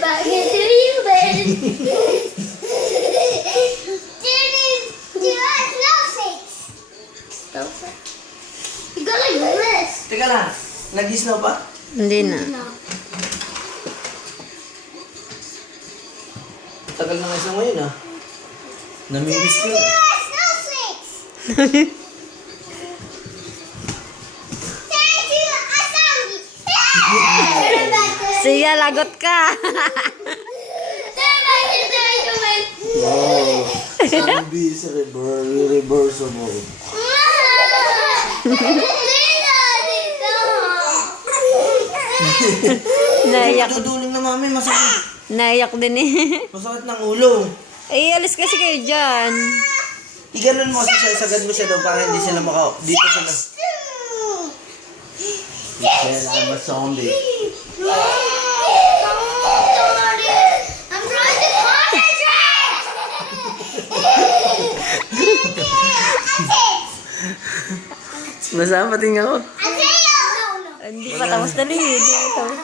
back into you then. You go like this. Teka lang, nag-snow ba? Hindi na. No. Tagal na nga isang ngayon ah. Namimiss ko yun. Snowflakes. Siya, lagot ka. Wow. Zombie is reversible. Naiyak. Duduling na mami, masakit. Naiyak din eh. Masakit ng ulo. Eh, alis kasi kayo dyan. Iganon mo kasi siya, isagad mo siya daw para hindi sila dito sila. Well, I'm a zombie. I'm trying to concentrate. Masama pating ako. No, no. Hindi pa tapos dali. Hindi pa tapos.